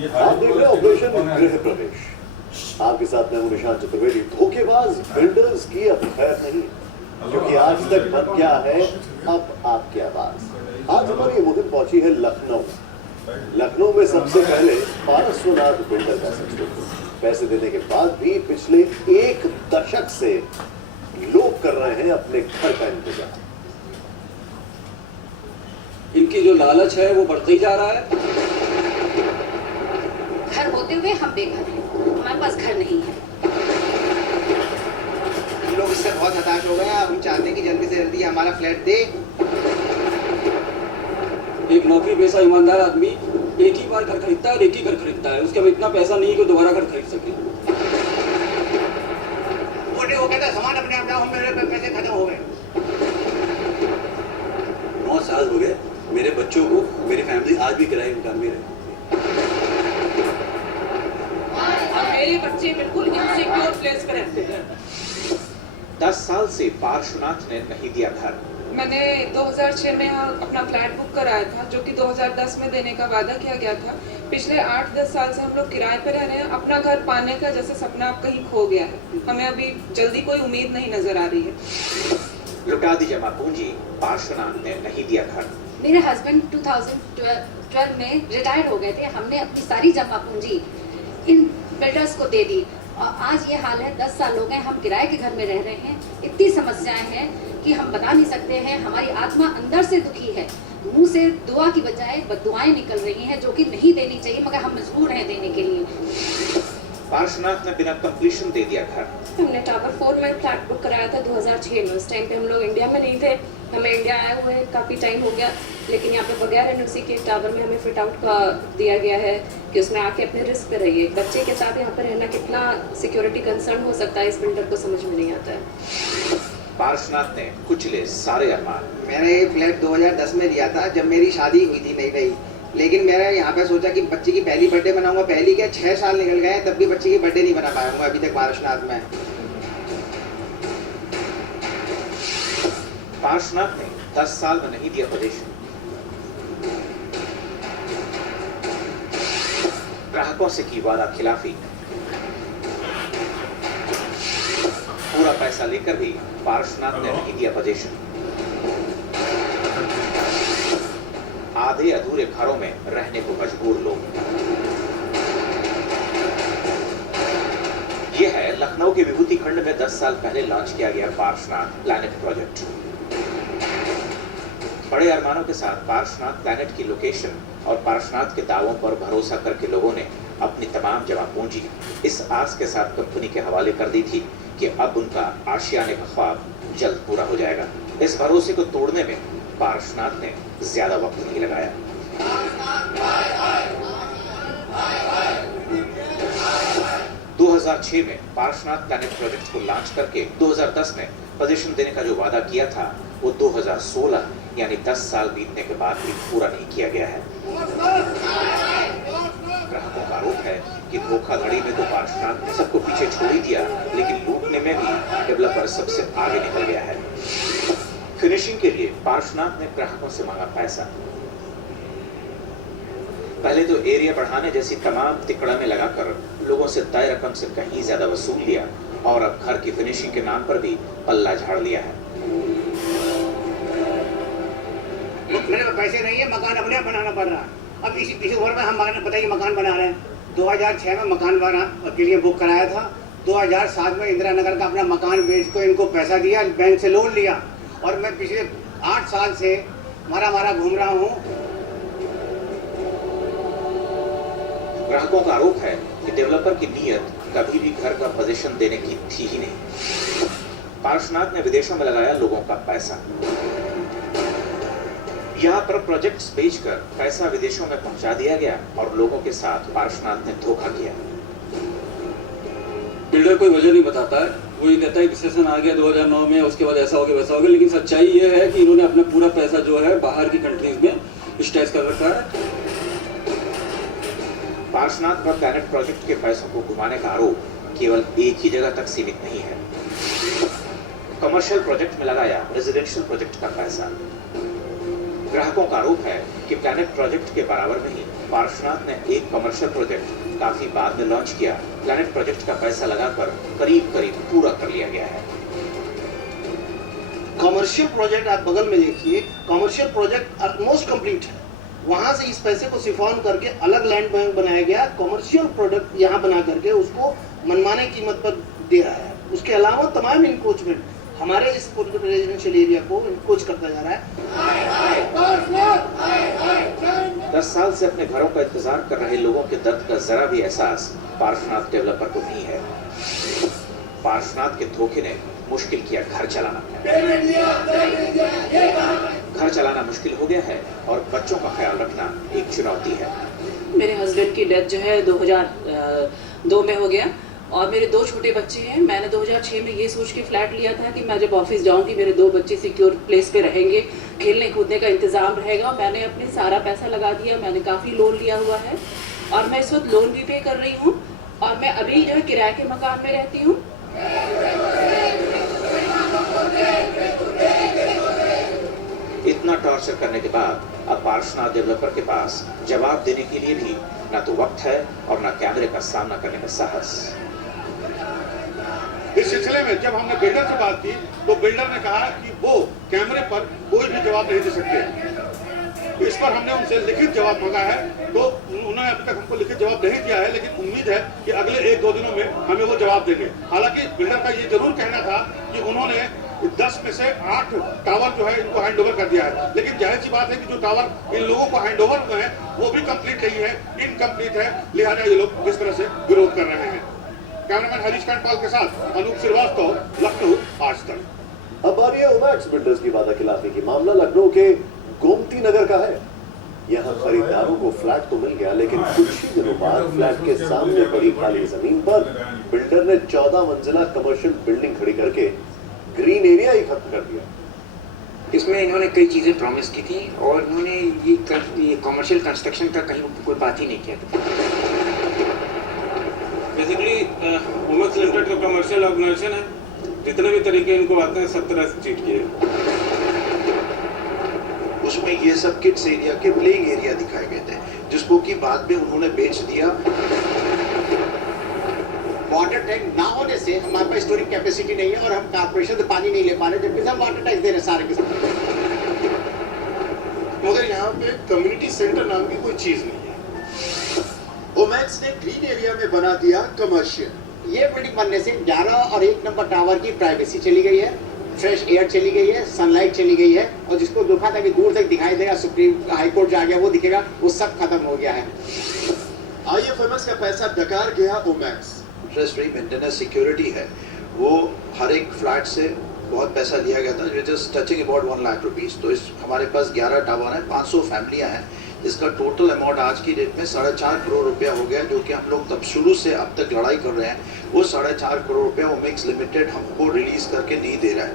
आप देख रहे हैं ऑपरेशन गृह प्रवेश। आपके साथ मैं हूं निशांत चतुर्वेदी। धोखेबाज बिल्डर्स की अब खैर नहीं, क्योंकि आज तक बन क्या है अब आपकी आवाज। आज हमारी मुहिम पहुंची है लखनऊ। लखनऊ में सबसे पहले पारसनाथ बिल्डर का सक्सेस। पैसे देने के बाद भी पिछले 1 दशक से लोग कर रहे हैं अपने घर का इंतजार। इनकी जो लालच है वो बढ़ती जा रहा है। घर होते हुए हम बेघर हैं, हमारे पास घर नहीं है। हम लोग इससे बहुत हताश हो गए हैं। हम चाहते हैं कि जल्दी से जल्दी हमारा फ्लैट दे। एक नौकरी पेशा ईमानदार आदमी एक ही बार घर खरीदता है और एक ही घर खरीदता है। उसके अब इतना पैसा नहीं है कि दोबारा घर खरीद सके। वो कहता है सामान अपने आप जाओ, मेरे पैसे खत्म हो गए। 9 साल हो गए मेरे बच्चों को, मेरी फैमिली आज भी किराए मकान में रहती है। मेरे बच्चे बिल्कुल इनसिक्योर प्लेस पे रहते हैं। 10 साल से पार्श्वनाथ ने नहीं दिया घर। मैंने 2006 में यहाँ अपना फ्लैट बुक कराया था, जो कि 2010 में देने का वादा किया गया था। पिछले 8-10 साल से हम लोग किराए पे रह रहे हैं। अपना घर पाने का जैसे सपना अब कहीं खो गया है। हमें अभी जल्दी कोई उम्मीद नहीं नजर आ रही है। लुटा दी जमा पूंजी, पार्श्वनाथ ने नहीं दिया घर। मेरे हस्बैंड 2012 में रिटायर्ड हो गए थे। हमने अपनी सारी जमा पूंजी इन बिल्डर्स को दे दी और आज ये हाल है। 10 साल हो गए हम किराए के घर में रह रहे हैं। इतनी समस्याएं हैं कि हम बता नहीं सकते हैं। हमारी आत्मा अंदर से दुखी है। मुंह से दुआ की बजाय बददुआएं निकल रही हैं, जो कि नहीं देनी चाहिए, मगर हम मजबूर हैं देने के लिए। पार्श्वनाथ ने बिना कंप्लीशन दे दिया घर। हमने टावर 4 में फ्लैट बुक कराया था 2006 में। उस टाइम पे हम लोग इंडिया में नहीं थे। हमें इंडिया आए हुए काफ़ी टाइम हो गया, लेकिन यहाँ पे बगैर एनओसी के टावर में हमें फिट आउट का दिया गया है कि उसमें आके अपने रिस्क पे रहिए। बच्चे के साथ यहाँ पे रहना कितना सिक्योरिटी कंसर्न हो सकता है, इस बिल्डर को समझ में नहीं आता है। पार्श्वनाथ ने कुचले सारे अरमान। मैंने ये फ्लैट 2010 में लिया था, जब मेरी शादी हुई थी नई। लेकिन मैंने यहाँ पे सोचा कि बच्चे की पहली बर्थडे मनाऊंगा। पहली क्या 6 साल निकल गए, तब भी बच्चे की बर्थडे नहीं बना पाया हूँ अभी तक पार्श्वनाथ में। पार्श्वनाथ ने 10 साल में नहीं दिया पोजीशन। ग्राहकों से की वादा खिलाफी। पूरा पैसा लेकर भी पार्श्वनाथ ने नहीं दिया पोजीशन। आधे अधूरे घरों में रहने को मजबूर लोग। यह है लखनऊ के विभूति खंड में 10 साल पहले लॉन्च किया गया पार्श्वनाथ प्लैनेट प्रोजेक्ट। बड़े अरमानों के साथ पार्श्वनाथ प्लैनेट की लोकेशन और पार्श्वनाथ के दावों पर भरोसा करके लोगों ने अपनी तमाम जमा पूंजी इस आस के साथ कंपनी के हवाले कर दी थी कि अब उनका आशियाने का ख्वाब जल्द पूरा हो जाएगा। इस भरोसे को तोड़ने में पार्श्वनाथ ने ज्यादा वक्त नहीं लगाया। दो 2006 में पार्श्वनाथ प्लैनेट प्रोजेक्ट को लॉन्च करके 2010 में पोजीशन देने का जो वादा किया था वो 2016 यानी 10 साल बीतने के बाद भी पूरा नहीं किया गया है। ग्राहकों का आरोप है कि धोखाधड़ी में तो पार्श्वनाथ ने सबको पीछे छोड़ ही दिया, लेकिन लूटने में भी डेवलपर सबसे आगे निकल गया है। फिनिशिंग के लिए पार्श्वनाथ ने ग्राहकों से मांगा पैसा। पहले तो एरिया बढ़ाने जैसी तमाम तिकड़में लगाकर लोगों से तय रकम से कहीं ज्यादा वसूल लिया और अब घर की फिनिशिंग के नाम पर भी पल्ला झाड़ लिया है। मेरे पास पैसे नहीं है, मकान अपने आप बनाना पड़ रहा है। अब इसी उम्र में हम बताइए मकान बना रहे हैं। 2006 में मकान बना के लिए बुक कराया था। 2007 में इंदिरा नगर का अपना मकान बेच को इनको पैसा दिया, बैंक से लोन लिया और मैं पिछले 8 साल से मारा घूम रहा हूँ। ग्राहकों का आरोप है कि डेवलपर की नीयत कभी भी घर का पोजीशन देने की थी ही नहीं। पार्श्वनाथ ने विदेशों में लगाया लोगों का पैसा। यहाँ पर प्रोजेक्ट्स बेचकर पैसा विदेशों में पहुंचा दिया गया और लोगों के साथ पार्श्वनाथ ने धोखा किया। बिल्डर कोई वजह नहीं बताता है। वो ये कहता है कि सेशन आ गया 2009 में, उसके बाद ऐसा हो गया वैसा हो गया, लेकिन सच्चाई ये है कि इन्होंने अपना पूरा पैसा जो है बाहर की कंट्रीज में स्टैच कर रखा है। पार्श्वनाथ पर प्लैनेट प्रोजेक्ट के पैसों को घुमाने का आरोप केवल एक ही जगह तक सीमित नहीं है। कमर्शियल प्रोजेक्ट में लगाया रेजिडेंशियल प्रोजेक्ट का पैसा। ग्राहकों का आरोप है कि प्लैनेट प्रोजेक्ट के बराबर में ही पार्श्वनाथ ने एक कमर्शियल प्रोजेक्ट काफी बाद में लॉन्च किया। प्लैनेट प्रोजेक्ट का पैसा लगाकर करीब पूरा कर लिया गया है। कमर्शियल प्रोजेक्ट आप बगल में देखिए, कमर्शियल प्रोजेक्ट ऑलमोस्ट कंप्लीट है। वहां से इस पैसे को सिफॉन करके अलग लैंड बैंक बनाया गया, कमर्शियल प्रोडक्ट यहाँ बना करके उसको मनमाने कीमत पर दे रहा है। उसके अलावा तमाम इंक्रोचमेंट हमारे इस रेजिडेंशियल एरिया को इंक्रोच करता जा रहा है। 10 साल से अपने घरों का इंतजार कर रहे लोगों के दर्द का जरा भी एहसास पार्श्वनाथ डेवलपर को नहीं है। पार्श्वनाथ के धोखे ने मुश्किल किया घर चलाना। घर चलाना मुश्किल हो गया है और बच्चों का ख्याल रखना एक चुनौती है। मेरे हस्बैंड की डेथ जो है 2002 में हो गया और मेरे 2 छोटे बच्चे हैं। मैंने 2006 में ये सोच के फ्लैट लिया था कि मैं जब ऑफिस जाऊंगी मेरे 2 बच्चे सिक्योर प्लेस पे रहेंगे, खेलने कूदने का इंतजाम रहेगा। मैंने अपने सारा पैसा लगा दिया, मैंने काफ़ी लोन लिया हुआ है और मैं इस वक्त लोन भी पे कर रही हूँ और मैं अभी जो है किराए के मकान में रहती हूँ। इतना टॉर्चर करने के बाद अब पार्श्वनाथ डेवलपर के पास जवाब देने के लिए भी न तो वक्त है और न कैमरे का सामना करने का साहस। इस सिलसिले में जब हमने बिल्डर से बात की तो बिल्डर ने कहा कि वो कैमरे पर कोई भी जवाब नहीं दे सकते। इस पर हमने उनसे लिखित जवाब मांगा है तो उन्होंने अभी तक हमको लिखित जवाब नहीं दिया है, लेकिन उम्मीद है कि अगले 1-2 दिनों में हमें वो जवाब देंगे। हालांकि बिल्डर का ये जरूर कहना था कि उन्होंने 10 में से 8 टावर जो है इनको हैंड ओवर कर दिया है, लेकिन जाहिर सी बात है कि जो टावर इन लोगों को हैंड ओवर हुए हैं वो भी कंप्लीट नहीं है, इनकम्प्लीट है, लिहाजा ये लोग इस तरह से विरोध कर रहे हैं। कैमरामैन हरीश कांडपाल के साथ अनूप श्रीवास्तव, लखनऊ, आज तक। अब बारी है ओमैक्स बिल्डर्स की वादाखिलाफी की। मामला लखनऊ के गोमती नगर का है। यहाँ खरीदारों को फ्लैट तो मिल गया, लेकिन कुछ ही दिनों बाद फ्लैट के सामने पड़ी खाली जमीन पर बिल्डर ने 14 मंजिला कमर्शियल बिल्डिंग खड़ी करके ग्रीन एरिया ही खत्म कर दिया। इसमें इन्होंने कई चीजें प्रॉमिस की थी और इन्होंने ये कमर्शियल कंस्ट्रक्शन का कहीं कोई बात ही नहीं किया था। बेसिकली ओमैक्स लिमिटेड का कमर्शियल ऑर्गेनाइजेशन है, जितने भी तरीके इनको आते हैं सब तरह से चीट किए। उसमें ये सब किड्स एरिया के प्लेइंग एरिया दिखाए गए थे, जिसको कि बाद में उन्होंने बेच दिया। वाटर टैंक ना होने से हमारे पास स्टोरेज कैपेसिटी नहीं है और हम कारपोरेशन से पानी नहीं ले पा रहे, जबकि हम वाटर टैक्स दे रहे सारे के साथ। मगर यहाँ पे कम्युनिटी सेंटर नाम की कोई चीज नहीं है। ओमैक्स ने ग्रीन एरिया में बना दिया कमर्शियल। ये बिल्डिंग बनने से 11 और 1 नंबर टावर की प्राइवेसी चली गई है, फ्रेश एयर चली गई है, सनलाइट चली गई है और जिसको देखा था कि दूर तक दिखाई देगा, सुप्रीम हाई कोर्ट जा गया वो दिखेगा, वो सब खत्म हो गया है। IFMS का पैसा डकार गया Omaxe. Interest free maintenance security है, वो हर एक फ्लैट से बहुत पैसा लिया गया था, which is touching about 1 lakh rupees. तो इस हमारे पास 11 टावर हैं, 500 फैमिलियां हैं, जिसका टोटल अमाउंट आज की डेट में 4.5 करोड़ रुपया हो गया, जो कि हम लोग तब शुरू से अब तक लड़ाई कर रहे हैं। वो 4.5 करोड़ रुपया ओमैक्स लिमिटेड हमको रिलीज करके नहीं दे रहा है।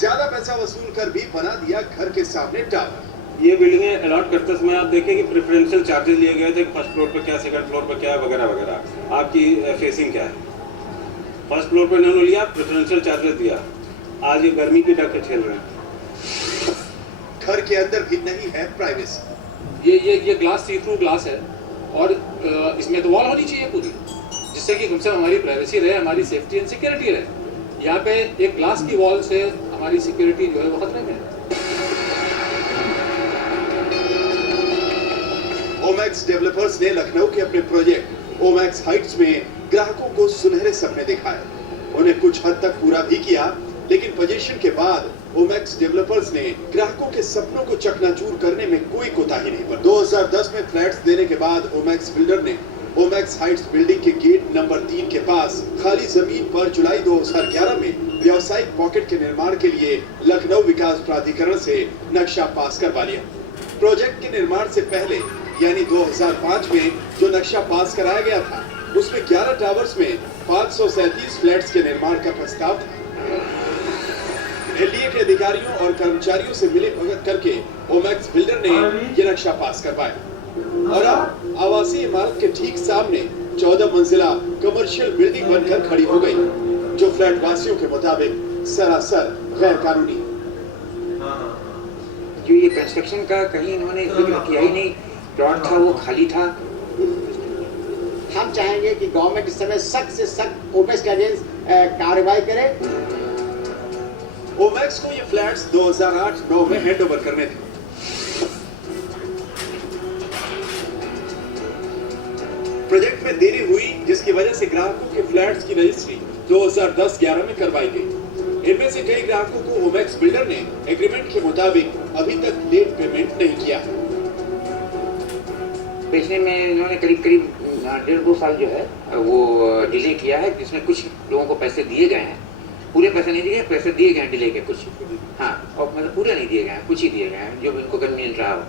ज्यादा पैसा वसूल कर भी बना दिया घर के सामने टावर। ये बिल्डिंगें अलॉट करते समय आप देखें कि प्रेफरेंशियल चार्जेस लिए गए थे, फर्स्ट फ्लोर पर क्या, सेकंड फ्लोर पर क्या, वगैरह वगैरह। आपकी फेसिंग क्या है, फर्स्ट फ्लोर पर इन्होंने लिया, प्रेफरेंशियल चार्जेस दिया, आज ये गर्मी की डर खेल रहे हैं। घर के अंदर भी नहीं है प्राइवेसी। ये ग्लास सी थ्रू ग्लास है और इसमें तो वॉल होनी चाहिए पूरी, जिससे कि कम से कम हमारी प्राइवेसी रहे, हमारी सेफ्टी एंड सिक्योरिटी रहे। यहाँ पे एक ग्लास की वॉल से हमारी सिक्योरिटी जो है वो खतरे में है। ओमैक्स डेवलपर्स ने लखनऊ के अपने प्रोजेक्ट ओमैक्स हाइट्स में ग्राहकों को सुनहरे सपने दिखाए। उन्हें कुछ हद तक पूरा भी किया, लेकिन पोजीशन के बाद ओमैक्स डेवलपर्स ने ग्राहकों के सपनों को चकनाचूर करने में कोई कोताही नहीं बरती। 2010 में फ्लैट्स देने के बाद ओमैक्स बिल्डर ने ओमैक्स हाइट्स बिल्डिंग के गेट नंबर 3 के पास खाली जमीन पर जुलाई 2011 में व्यावसायिक पॉकेट के निर्माण के लिए लखनऊ विकास प्राधिकरण से नक्शा पास करवा लिया। प्रोजेक्ट के निर्माण से पहले यानी 2005 में जो नक्शा पास कराया गया था, उसमें 11 टावर्स में 537 फ्लैट्स के निर्माण का प्रस्ताव था। एलडीए के अधिकारियों और कर्मचारियों से मिले भगत करके ओमैक्स बिल्डर ने यह नक्शा पास करवाया और अब आवासीय इमारत के ठीक सामने 14 मंजिला कमर्शियल बिल्डिंग बनकर खड़ी हो गई, जो फ्लैट वासियों के मुताबिक सरासर गैर कानूनी। जो ये कंस्ट्रक्शन का कहीं इन्होंने जिक्र किया ही नहीं। प्लॉट था वो खाली था। हम चाहेंगे कि गवर्नमेंट इस समय सख्त से सख्त ओमेक्स के अगेंस्ट कार्रवाई करे। ओमैक्स को ये फ्लैट्स 2008-9 में हैंडओवर करने थे। प्रोजेक्ट में देरी हुई, जिसकी वजह से ग्राहकों के फ्लैट्स की रजिस्ट्री 2010-11 में करवाई गई। इनमें से कई ग्राहकों को ओमैक्स बिल्डर ने एग्रीमेंट के मुताबिक अभी तक लेट पेमेंट नहीं किया। बेचने में इन्होंने करीब 1.5-2 साल जो है वो डिले किया है, जिसमें कुछ लोगों को पैसे दिए गए हैं। पूरे पैसे नहीं दिए गए, पैसे दिए गए हैं डिले के कुछ। हाँ, और मतलब पूरे नहीं दिए गए हैं, कुछ ही दिए गए हैं जो इनको कन्वीनियंट रहा हो।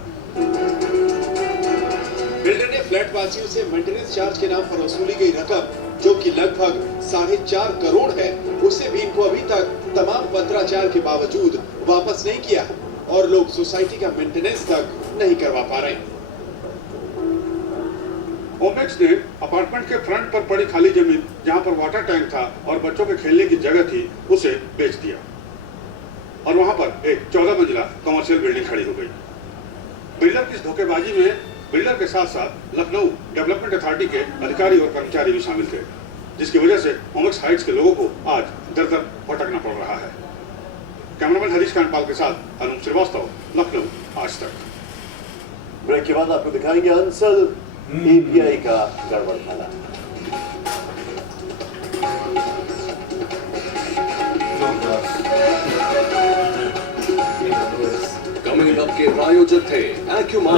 बिल्डर ने फ्लैट वासियों से मेंटेनेंस चार्ज के नाम पर वसूली गई रकम, जो कि लगभग 4.5 करोड़ है, उसे भी इनको अभी तक तमाम पत्राचार के बावजूद वापस नहीं किया और लोग सोसाइटी का मेंटेनेंस तक नहीं करवा पा रहे। ओमेक्स ने अपार्टमेंट के फ्रंट पर पड़ी खाली जमीन, जहां पर वाटर टैंक था और बच्चों के खेलने की जगह थी, उसे बेच दिया और वहां पर एक 14 मंजिला कमर्शियल बिल्डिंग खड़ी हो गई। बिल्डर की इस धोखेबाजी में बिल्डर के साथ साथ लखनऊ डेवलपमेंट अथॉरिटी के अधिकारी और कर्मचारी भी शामिल थे, जिसकी वजह से ओमेक्स हाइट्स के लोगों को आज दर दर भटकना पड़ रहा है। कैमरामैन हरीश कांडपाल के साथ अनुप श्रीवास्तव, लखनऊ, आज तक। ब्रेक के बाद आपको दिखाएंगे अंसल एपीआई का गड़बड़ खाना। कमिंग अप के प्रायोजक थे एक्यूमा।